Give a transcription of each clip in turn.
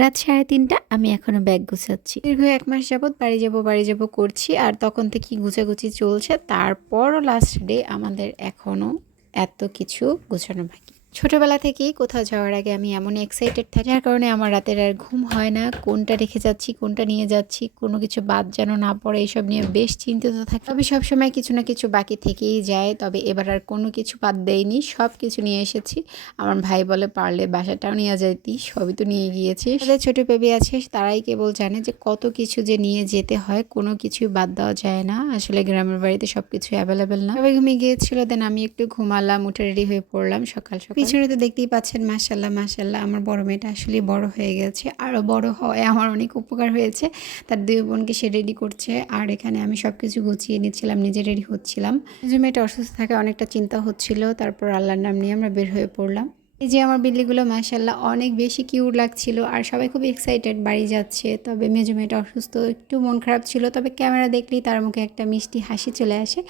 রাত ৩:৩০ আমি এখনো ব্যাগ গুছাচ্ছি। দীর্ঘ ১ মাস যাবৎ বাড়ি যাব করছি। আর তখন থেকেই গুছাগুছি চলছে। তারপরও লাস্ট ডে আমাদের এখনো এত কিছু গোছানো বাকি। ছোটবেলা থেকেই কোথাও যাওয়ার আগে আমি এমন এক্সাইটেড থাকি, যার কারণে আমার রাতের আর ঘুম হয় না। কোনটা রেখে যাচ্ছি, কোনটা নিয়ে যাচ্ছি, কোনো কিছু বাদ যেন না পড়ে, এইসব নিয়ে বেশ চিন্তিত থাকি। তবে সবসময় কিছু না কিছু বাকি থেকেই যায়। তবে এবার আর কোনো কিছু বাদ দেয়নি, সব কিছু নিয়ে এসেছি। আমার ভাই বলে পারলে বাসাটাও নিয়ে যাইতি, সবই তো নিয়ে গিয়েছি। তাদের ছোট বেবি আছে, তারাই কেবল জানে যে কত কিছু যে নিয়ে যেতে হয়, কোনো কিছুই বাদ দেওয়া যায় না। আসলে গ্রামের বাড়িতে সবকিছু অ্যাভেলেবেল না। সবাই ঘুমিয়ে গিয়েছিল, দেন আমি একটু ঘুমালাম, উঠে রেডি হয়ে পড়লাম সকাল সকাল। পিছনে তো দেখতেই পাচ্ছেন, মাশাল্লাহ মাশাল্লাহ, আমার বড় মেয়েটা আসলে বড় হয়ে গেছে। আরও বড় হয় আমার অনেক উপকার হয়েছে। তার 2 বোনকে সে রেডি করছে, আর এখানে আমি সব কিছু গুছিয়ে নিচ্ছিলাম, নিজে রেডি হচ্ছিলাম। যে মেয়েটা অসুস্থ থাকে অনেকটা চিন্তা হচ্ছিল, তারপর আল্লাহর নাম নিয়ে আমরা বের হয়ে পড়লাম। এই যে আমার বিল্লিগুলো মাশাল্লাহ অনেক বেশি কিউট লাগছিল, আর সবাই খুব এক্সাইটেড বাড়ি যাচ্ছে। তবে মেজো মেয়েটা অসুস্থ, একটু মন খারাপ ছিল। তবে ক্যামেরা দেখলেই তার মুখে একটা মিষ্টি হাসি চলে আসে।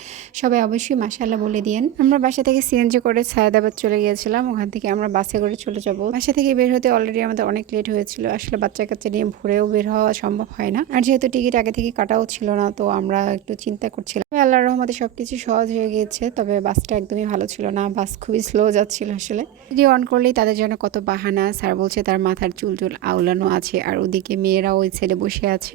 সবাই অবশ্যই মাশাল্লাহ বলে দিয়েন। আমরা বাসা থেকে সিএনজি করে সায়েদাবাদ চলে গিয়েছিলাম, ওখান থেকে আমরা বাসে করে চলে যাব। বাসা থেকে বের হতে অলরেডি আমাদের অনেক লেট হয়েছিল। আসলে বাচ্চা কাচ্চা নিয়ে ভোরেও বের হওয়া সম্ভব হয় না, আর যেহেতু টিকিট আগে থেকে কাটাও ছিল না, তো আমরা একটু চিন্তা করছিলাম। আল্লাহর রহমতে সবকিছু সহজ হয়ে গিয়েছে। তবে বাসটা একদমই ভালো ছিল না, বাস খুবই স্লো যাচ্ছিল। আসলে ভিডিও অন করলেই তাদের জন্য কত বাহানা। স্যার বলছে তার মাথার চুল চুল আউলানো আছে, আর ওদিকে মেয়েরা ওই সাইডে বসে আছে।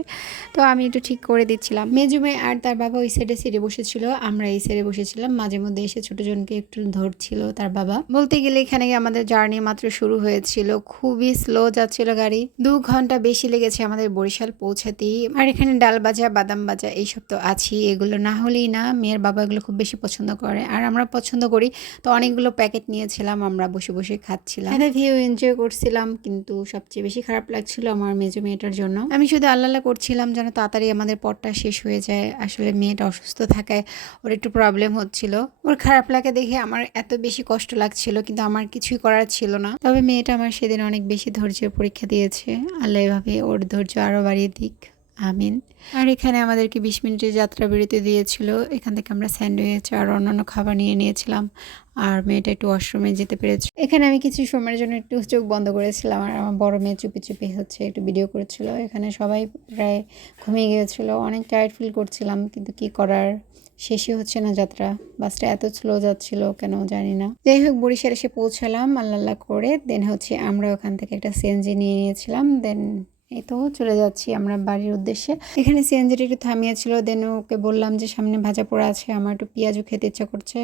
তো আমি একটু ঠিক করে দিচ্ছিলাম। মেজু মেয়ে আর তার বাবা ওই সাইডে সিটে বসেছিল, আমরা এই সাইডে বসেছিলাম। মাঝে মধ্যে এসে ছোট জনকে একটু ধরছিল তার বাবা। বলতে গেলে এখানে আমাদের জার্নি মাত্র শুরু হয়েছিল, খুবই স্লো যাচ্ছিল গাড়ি। 2 ঘন্টা বেশি লেগেছে আমাদের বরিশাল পৌঁছাতেই। আর এখানে ডাল ভাজা, বাদাম ভাজা এইসব তো আছেই, এগুলো না হলেই না। মেয়ের বাবা এগুলো খুব বেশি পছন্দ করে, আর আমরা পছন্দ করি। তো অনেকগুলো প্যাকেট নিয়েছিলাম, আমরা বসে বসে খাচ্ছিলাম, সাথে ভিউ এনজয় করছিলাম। কিন্তু সবচেয়ে বেশি খারাপ লাগছিল আমার মেজো মেয়েটার জন্য। আমি শুধু আল্লাহ করছিলাম যেন তাড়াতাড়ি আমাদের পথটা শেষ হয়ে যায়। আসলে মেয়েটা অসুস্থ থাকায় ওর একটু প্রবলেম হচ্ছিল। ওর খারাপ লাগে দেখে আমার এত বেশি কষ্ট লাগছিল, কিন্তু আমার কিছুই করার ছিল না। তবে মেয়েটা আমার সেদিন অনেক বেশি ধৈর্যের পরীক্ষা দিয়েছে। আল্লাহ এভাবে ওর ধৈর্য আরও বাড়িয়ে দিক, আমিন। আর এখানে আমাদেরকে 20 মিনিটের যাত্রা বিরতি দিয়েছিল। এখান থেকে আমরা স্যান্ডউইচ আর অন্যান্য খাবার নিয়ে নিয়েছিলাম, আর মেয়েটা একটু ওয়াশরুমে যেতে পেরেছে। এখানে আমি কিছু সময়ের জন্য একটু চোখ বন্ধ করেছিলাম, আর আমার বড় মেয়ে চুপি চুপি হচ্ছে একটু ভিডিও করেছিল। এখানে সবাই প্রায় ঘুমিয়ে গিয়েছিল, অনেক টায়ার্ড ফিল করছিলাম, কিন্তু কি করার, শেষই হচ্ছে না যাত্রা। বাসটা এত স্লো যাচ্ছিল কেন জানি না। যাই হোক, বরিশাল এসে পৌঁছালাম আল্লাহ করে। দেন হচ্ছে আমরা ওখান থেকে একটা সিএনজি নিয়ে নিয়েছিলাম। দেন এই তো চলে যাচ্ছি আমরা বাড়ির উদ্দেশ্যে। এখানে সিএনজিটা একটু থামিয়েছিল, দেন ওকে বললাম যে সামনে ভাজা পোড়া আছে, আমার একটু পেঁয়াজও খেতে ইচ্ছা করছে।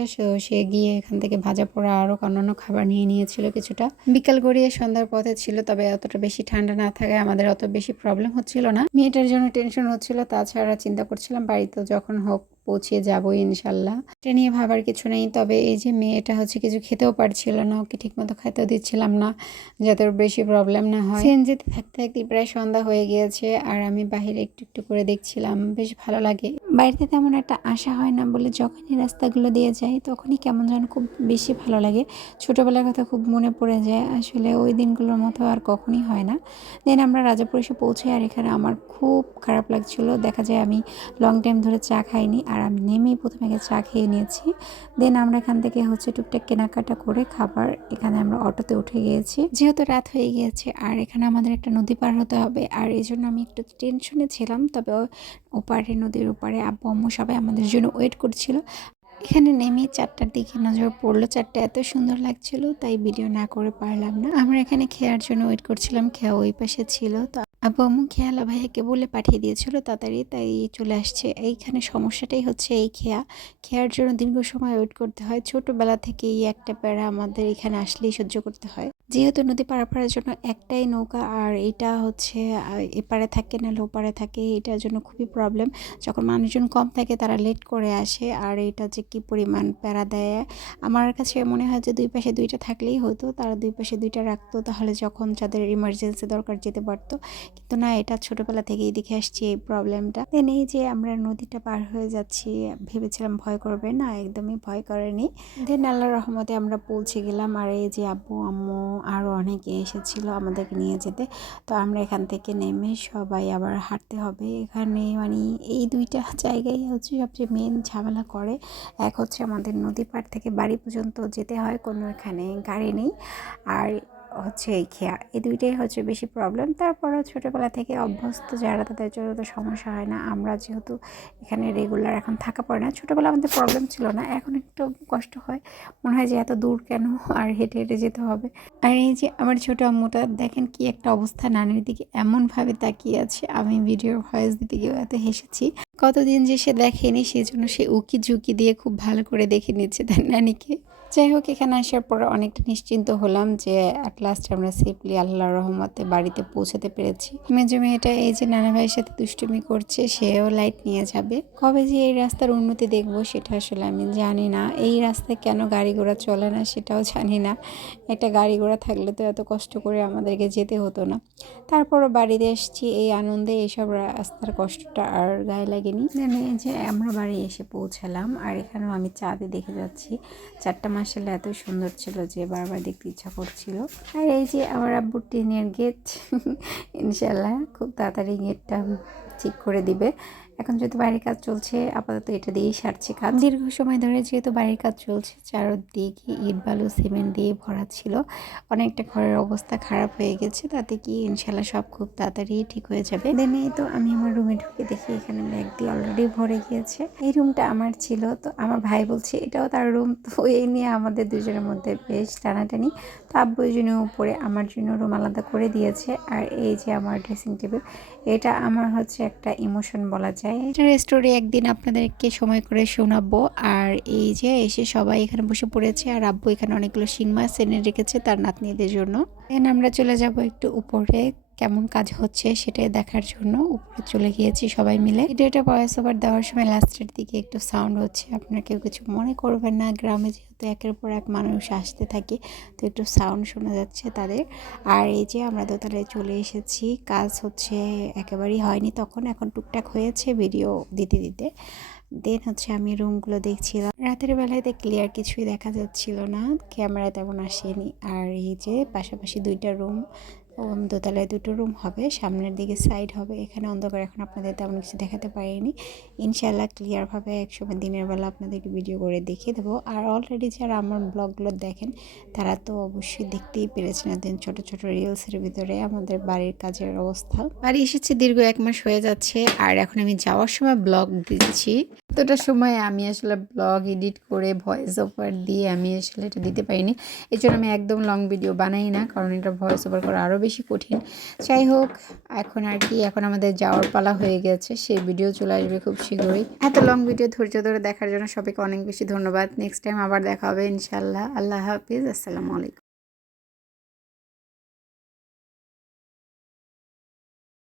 সে গিয়ে এখান থেকে ভাজা পোড়া আরও অন্যান্য খাবার নিয়ে নিয়েছিল কিছুটা। বিকাল গড়িয়ে সন্ধ্যার পথে ছিল, তবে অতটা বেশি ঠান্ডা না থাকায় আমাদের অত বেশি প্রবলেম হচ্ছিল না। মেয়েটার জন্য টেনশন হচ্ছিল, তাছাড়া চিন্তা করছিলাম বাড়িতে যখন হোক পৌঁছে যাবো ইনশাল্লাহ, এটা নিয়ে ভাবার কিছু নেই। তবে এই যে মেয়েটা হচ্ছে কিছু খেতেও পারছিল না, ওকে ঠিকমতো খেতেও দিচ্ছিলাম না যাতে ওর বেশি প্রবলেম না হয়। সিএনজিতে থাকতে থাকতে প্রায় সন্ধ্যা হয়ে গিয়েছে, আর আমি বাহিরে একটু একটু করে দেখছিলাম, বেশ ভালো লাগে। বাড়িতে তেমন একটা আশা হয় না বলে যখনই রাস্তাগুলো দিয়ে যাই তখনই কেমন যেন খুব বেশি ভালো লাগে। ছোটোবেলার কথা খুব মনে পড়ে যায়, আসলে ওই দিনগুলোর মতো আর কখনই হয় না। দেন আমরা রাজাপুর এসে পৌঁছাই, আর এখানে আমার খুব খারাপ লাগছিল। দেখা যায় আমি লং টাইম ধরে চা খাইনি, আর আমি নেমেই প্রথমে চা খেয়ে নিয়েছি। দেন আমরা এখান থেকে হচ্ছে টুকটাক কেনাকাটা করে খাবার, এখানে আমরা অটোতে উঠে গিয়েছি, যেহেতু রাত হয়ে গিয়েছে। আর এখানে আমাদের একটা নদী পার হতে হবে, আর এই জন্য আমি একটু টেনশনে ছিলাম। তবে ওপারে, নদীর ওপারে আব্বু আম্মু সবাই আমাদের জন্য ওয়েট করছিল। এখানে নেমে 4টার দিকে নজর পড়লো, 4টা এত সুন্দর লাগছিল, তাই ভিডিও না করে পারলাম না। আমরা এখানে খেয়ার জন্য ওয়েট করছিলাম, খেয়া ওই পাশে ছিল। তো আব্বু আম্মু খেয়ালা ভাইয়াকে বলে পাঠিয়ে দিয়েছিল তাড়াতাড়ি, তাই চলে আসছে। এইখানে সমস্যাটাই হচ্ছে এই খেয়ার জন্য দীর্ঘ সময় ওয়েট করতে হয়। ছোটবেলা থেকে এই একটা প্যারা আমাদের এখানে আসলেই সহ্য করতে হয়, যেহেতু নদী পারাপারের জন্য একটাই নৌকা, আর এটা হচ্ছে এপারে থাকে না ওপারে থাকে, এটার জন্য খুবই প্রবলেম। যখন মানুষজন কম থাকে তারা লেট করে আসে, আর এটা যে কি পরিমাণ প্যারা দেয়। আমার কাছে মনে হয় যে 2 পাশে 2টা থাকলেই হতো, তারা 2 পাশে 2টা রাখতো, তাহলে যখন যাদের ইমার্জেন্সি দরকার যেতে পারতো। কিন্তু না, এটা ছোটোবেলা থেকেই দেখে আসছি এই প্রবলেমটা। দেন এই যে আমরা নদীটা পার হয়ে যাচ্ছি, ভেবেছিলাম ভয় করবে না, একদমই ভয় করেনি। দেন আল্লাহর রহমতে আমরা পৌঁছে গেলাম, আর এই যে আব্বু আম্মু আরও অনেকে এসেছিলো আমাদেরকে নিয়ে যেতে। তো আমরা এখান থেকে নেমে সবাই আবার হাঁটতে হবে। এখানে মানে এই 2টা জায়গায় হচ্ছে সবচেয়ে মেন ঝামেলা করে। এক হচ্ছে আমাদের নদী পাড় থেকে বাড়ি পর্যন্ত যেতে হয়, কোনো এখানে গাড়ি নেই। আর হচ্ছে এই খেয়া, এই দুইটাই হচ্ছে বেশি প্রবলেম। তারপরেও ছোটোবেলা থেকে অভ্যস্ত যারা, তাদের জন্য তো সমস্যা হয় না। আমরা যেহেতু এখানে রেগুলার এখন থাকা পড়ে না, ছোটোবেলা আমাদের প্রবলেম ছিল না, এখন একটু কষ্ট হয়, মনে হয় যে এত দূর কেন আর হেঁটে হেঁটে যেতে হবে। আর এই যে আমার ছোটো আম্মুটা দেখেন কি একটা অবস্থা, নানির দিকে এমনভাবে তাকিয়ে আছে, আমি ভিডিওর ভয়েস দিতে গিয়েও এত হেসেছি। কতদিন যে সে দেখেনি, সেই জন্য সে উকি ঝুঁকি দিয়ে খুব ভালো করে দেখে নিচ্ছে তার নানিকে। যাই হোক, এখানে আসার পর অনেকটা নিশ্চিন্ত হলাম যে অ্যাট লাস্ট আমরা সেফলি আল্লাহর রহমতে বাড়িতে পৌঁছাতে পেরেছি। মেজো মেয়েটা এই যে নানা ভাইয়ের সাথে দুষ্টুমি করছে, সেও লাইট নিয়ে যাবে। কবে যে এই রাস্তার উন্নতি দেখবো সেটা আসলে আমি জানি না। এই রাস্তায় কেন গাড়ি ঘোড়া চলে না সেটাও জানি না। একটা গাড়ি ঘোড়া থাকলে তো এত কষ্ট করে আমাদেরকে যেতে হতো না। তারপরও বাড়িতে এসেছি এই আনন্দে, এইসব রাস্তার কষ্টটা আর গায়ে লাগেনি। এই যে আমরা বাড়ি এসে পৌঁছালাম, আর এখানেও আমি চাঁদে দেখে যাচ্ছি। চারটা মাসাল্লাহ এত সুন্দর ছিল যে বারবার দেখতে ইচ্ছা করছিল। আর এই যে আমার আব্বুর টিনের গেট, ইনশাল্লাহ খুব তাড়াতাড়ি গেটটা ঠিক করে দিবে। এখন যেহেতু বাড়ির কাজ চলছে, আপাতত এটা দিয়েই সারছে কাজ। দীর্ঘ সময় ধরে যেহেতু বাড়ির কাজ চলছে, চারদিকে ইট বালু সিমেন্ট দিয়ে ভরা ছিল, অনেকটা ঘরের অবস্থা খারাপ হয়ে গেছে। তাতে কি ইনশাল্লাহ সব খুব তাড়াতাড়ি ঠিক হয়ে যাবে। দেনে তো আমি আমার রুমে ঢুকে দেখি এখানে ব্যাগ দিয়ে অলরেডি ভরে গিয়েছে। এই রুমটা আমার ছিল, তো আমার ভাই বলছে এটাও তার রুম। তো এই নিয়ে আমাদের দুজনের মধ্যে বেশ টানাটানি। তো আব্বুর জন্য উপরে আমার জন্য রুম আলাদা করে দিয়েছে। আর এই যে আমার ড্রেসিং টেবিল, এটা আমার হচ্ছে একটা ইমোশন বলা যায়। এটার স্টোরি একদিন আপনাদেরকে সময় করে শোনাবো। আর এই যে এসে সবাই এখানে বসে পড়েছে, আর আব্বু এখানে অনেকগুলো শিং মাছ এনে রেখেছে তার নাতনিদের জন্য। দেন আমরা চলে যাব একটু উপরে, কেমন কাজ হচ্ছে সেটাই দেখার জন্য উপরে চলে গিয়েছি সবাই মিলে। ভিডিওটা ভয়েস ওভার দেওয়ার সময় লাস্টের দিকে একটু সাউন্ড হচ্ছে, আপনারা কেউ কিছু মনে করবেন না। গ্রামে যেহেতু একের পর এক মানুষ আসতে থাকে, তো একটু সাউন্ড শোনা যাচ্ছে তাদের। আর এই যে আমরা দোতলায় চলে এসেছি, কাজ হচ্ছে একেবারেই হয়নি তখন, এখন টুকটাক হয়েছে ভিডিও দিতে দিতে। দেন হচ্ছে আমি রুমগুলো দেখছিলাম, রাতের বেলায় ক্লিয়ার কিছুই দেখা যাচ্ছিল না, ক্যামেরা তেমন আসেনি। আর এই যে পাশাপাশি দুইটা রুম, দোতলায় দুটো রুম হবে, সামনের দিকে সাইড হবে। এখানে অন্ধকার, এখন আপনাদের তেমন কিছু দেখাতে পারিনি। ইনশাল্লাহ ক্লিয়ারভাবে একসময় দিনের বেলা আপনাদেরকে ভিডিও করে দেখিয়ে দেবো। আর অলরেডি যারা আমার ব্লগগুলো দেখেন তারা তো অবশ্যই দেখতেই পেরেছেন দেন ছোটো ছোটো রিলসের ভিতরে আমাদের বাড়ির কাজের অবস্থা। বাড়ি এসেছে দীর্ঘ 1 মাস হয়ে যাচ্ছে, আর এখন আমি যাওয়ার সময় ব্লগ দিচ্ছি। এতটা সময় আমি আসলে ব্লগ এডিট করে ভয়েস ওভার দিয়ে আমি আসলে এটা দিতে পারিনি। এই জন্য আমি একদম লং ভিডিও বানাই না, কারণ এটা ভয়েস ওভার করা আরও বেশি কঠিন। যাই হোক, এখন আর কি, এখন আমাদের যাওয়ার পালা হয়ে গেছে, সেই ভিডিও চলে আসবে খুব শীঘ্রই। এত লং ভিডিও ধৈর্য ধরে দেখার জন্য সবাইকে অনেক বেশি ধন্যবাদ। নেক্সট টাইম আবার দেখা হবে ইনশাল্লাহ। আল্লাহ হাফিজ, আসসালামু আলাইকুম।